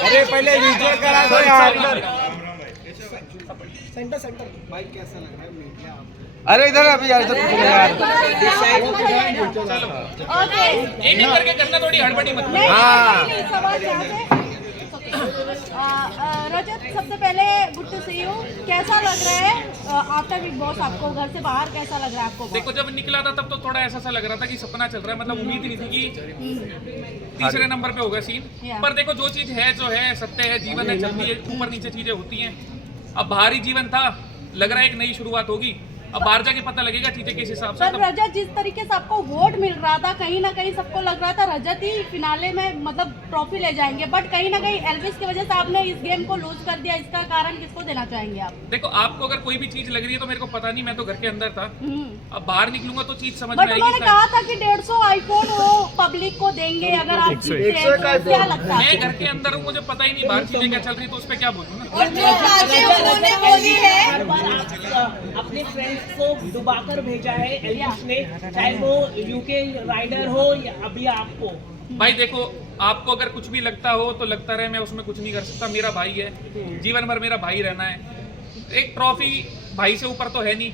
अरे पहले विजुअल करा दो यार। सेंटर भाई कैसा लग रहा है मीडिया आपको? अरे इधर अभी यार इधर यार। एक एक करके करना, थोड़ी हड़बड़ी मत करो। हाँ रजत, सबसे पहले गुड टू सी यू। कैसा लग रहा है आफ्टर बिग बॉस? आपको घर से बाहर कैसा लग रहा है आपको? देखो जब निकला था तब तो थोड़ा ऐसा सा लग रहा था कि सपना चल रहा है, मतलब उम्मीद नहीं थी कि तीसरे नंबर पे होगा सीन। पर देखो जो चीज है जो है सत्य है, जीवन है, चलती है, ऊपर नीचे चीजें होती हैं। अब बाहरी जीवन था, लग रहा है एक नई शुरुआत होगी। अब बाहर जाके पता लगेगा चीजें किस हिसाब से। पर रजत, जिस तरीके से आपको वोट मिल रहा था, कहीं ना कहीं सबको लग रहा था रजत ही फिनाले में मतलब ट्रॉफी ले जाएंगे, बट कहीं ना कहीं एल्विस की वजह से आपने इस गेम को लूज कर दिया। इसका कारण किसको देना चाहेंगे आप? देखो आपको अगर कोई भी चीज लग रही है तो मेरे को पता नहीं, मैं तो घर के अंदर था। अब बाहर निकलूंगा तो चीज समझ में बट आएगी। उन्होंने कहा था कि 150 आईफोन वो पब्लिक को देंगे अगर आप जीतते हैं। क्या लगता है? मैं घर के अंदर हूँ, मुझे पता ही नहीं बाहर चीजें क्या चल रही, तो उस पर क्या बोलूँ ना। और जो बातें उन्होंने बोली है, अपने फ्रेंड्स को दुबाकर भेजा है एल्विस ने, चाहे वो यूके राइडर हो या अभी आपको। भाई देखो आपको अगर कुछ भी लगता हो तो लगता रहे, मैं उसमें कुछ नहीं कर सकता। मेरा भाई है, जीवन भर मेरा भाई रहना है। एक ट्रॉफी भाई से ऊपर तो है नहीं।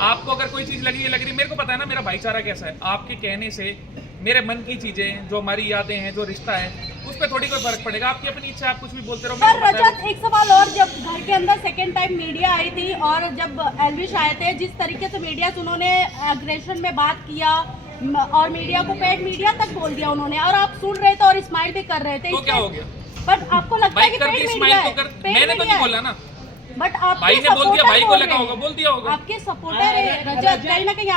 आपको अगर कोई चीज लगी है, मेरे को पता है ना मेरा भाईचारा कैसा है। आपके कहने से मेरे मन की चीजें, जो हमारी यादें हैं, जो रिश्ता है, उस पर थोड़ी कोई फर्क पड़ेगा। आपकी अपनी इच्छा, आप कुछ भी बोलते रहो। पर रजत, एक सवाल और, जब घर के अंदर सेकेंड टाइम मीडिया आई थी और जब एल्विश आए थे, जिस तरीके से मीडिया से उन्होंने एग्रेशन में बात किया और मीडिया को पेड मीडिया तक बोल दिया उन्होंने, और आप सुन रहे थे और स्माइल भी कर रहे थे, तो क्या हो गया? बट आपको लगता है कि पेड मीडिया है? मैंने तो नहीं बोला ना, बट आप भाई ने बोल दिया, भाई को लगा होगा, बोल दिया होगा। आपके सपोर्टर है रजत, कहीं ना कहीं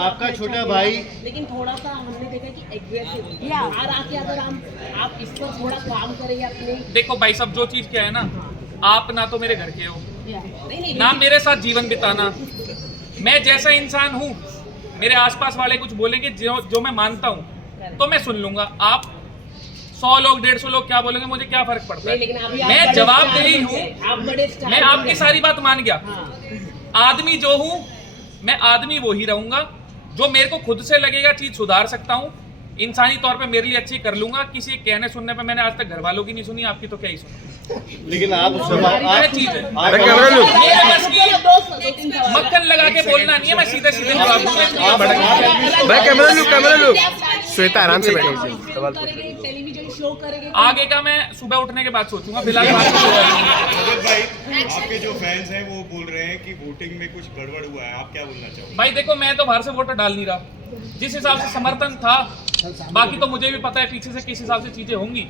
आपका छोटा भाई, लेकिन थोड़ा सा हमने देखा कि एग्रेसिव या बाहर आके अगर आप इस पर थोड़ा काम करें अपने। देखो भाई सब जो चीज क्या है ना, आप ना तो मेरे घर के हो, नहीं ना मेरे साथ जीवन बिताना। मैं जैसा इंसान हूँ, मेरे आसपास वाले कुछ बोलेंगे जो मैं मानता हूँ तो मैं सुन लूंगा। आप 100 लोग 150 लोग क्या बोलेंगे, मुझे क्या फर्क पड़ता है? मैं जवाबदेही हूँ, मैं आपकी सारी बात मान गया। आदमी जो हूँ मैं आदमी वो ही रहूंगा। जो मेरे को खुद से लगेगा चीज सुधार सकता हूँ, इंसानी तौर पे मेरे लिए अच्छी कर लूंगा। किसी के कहने सुनने पे मैंने आज तक घर वालों की नहीं सुनी, आपकी तो क्या ही सुनी। लेकिन आप चीज है मक्खन लगा के बोलना नहीं है, मैं सीधे सीधे जवाब दूंगा। श्वेता आराम से बैठो। टेलीविजन शो करेंगे। आगे का मैं सुबह उठने के बाद सोचूंगा, फिलहाल भाई आपके जो फैंस हैं वो बोल रहे हैं कि वोटिंग में कुछ गड़बड़ हुआ है, आप क्या बोलना चाहोगे? भाई देखो मैं तो बाहर से वोटर डाल नहीं रहा, जिस हिसाब से समर्थन था, बाकी तो मुझे भी पता है पीछे से किस हिसाब से चीजें होंगी।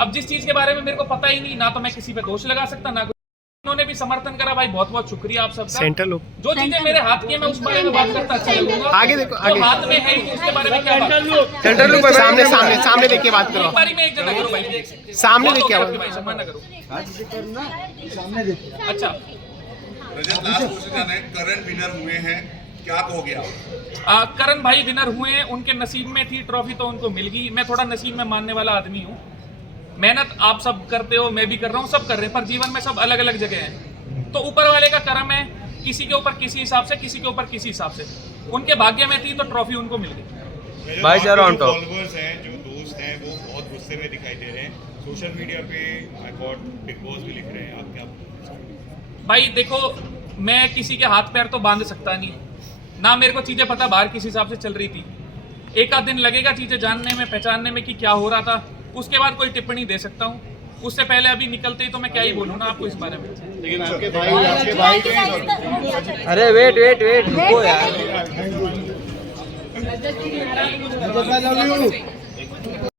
अब जिस चीज के बारे में मेरे को पता ही नहीं, ना तो मैं किसी पे दोष लगा सकता, ना उन्होंने भी समर्थन करा। भाई बहुत बहुत शुक्रिया आप सबका। सेंटर लोग जो चीजें मेरे हाथ की है मैं उस बारे में बात करता अच्छा लगूंगा। आगे देखो, जो आगे हाथ में है उसके बारे में क्या बात? सेंटर लोग सामने सामने सामने देख के बात करो। एक बारी में एक जना करो भाई, सामने देख के भाई सम्मान ना करो। अच्छा रजत लास्ट क्वेश्चन है, करण विनर हुए हैं, क्या कहोगे आप? करण भाई विनर हुए हैं, उनके नसीब में थी ट्रॉफी तो उनको मिल गई। मैं थोड़ा नसीब में मानने वाला आदमी हूँ। मेहनत आप सब करते हो, मैं भी कर रहा हूँ, सब कर रहे हैं, पर जीवन में सब अलग अलग जगह हैं। तो ऊपर वाले का करम है, किसी के ऊपर किसी हिसाब से, किसी के ऊपर किसी हिसाब से। उनके भाग्य में थी तो ट्रॉफी उनको मिल गई। भाई फॉलोअर्स हैं, जो दोस्त हैं, वो बहुत गुस्से में दिखाई दे रहे हैं। सोशल मीडिया पे आई गॉट बिग बॉस भी लिख रहे हैं, आप क्या? भाई देखो मैं किसी के हाथ पैर तो बांध सकता नहीं, ना मेरे को चीजें पता बाहर किस हिसाब से चल रही थी। एक आध दिन लगेगा चीजें जानने में, पहचानने में कि क्या हो रहा था, उसके बाद कोई टिप्पणी दे सकता हूँ। उससे पहले अभी निकलते ही तो मैं क्या ही बोलूँ ना आपको इस बारे में। लेकिन आपके भाई अरे वेट रुको यार।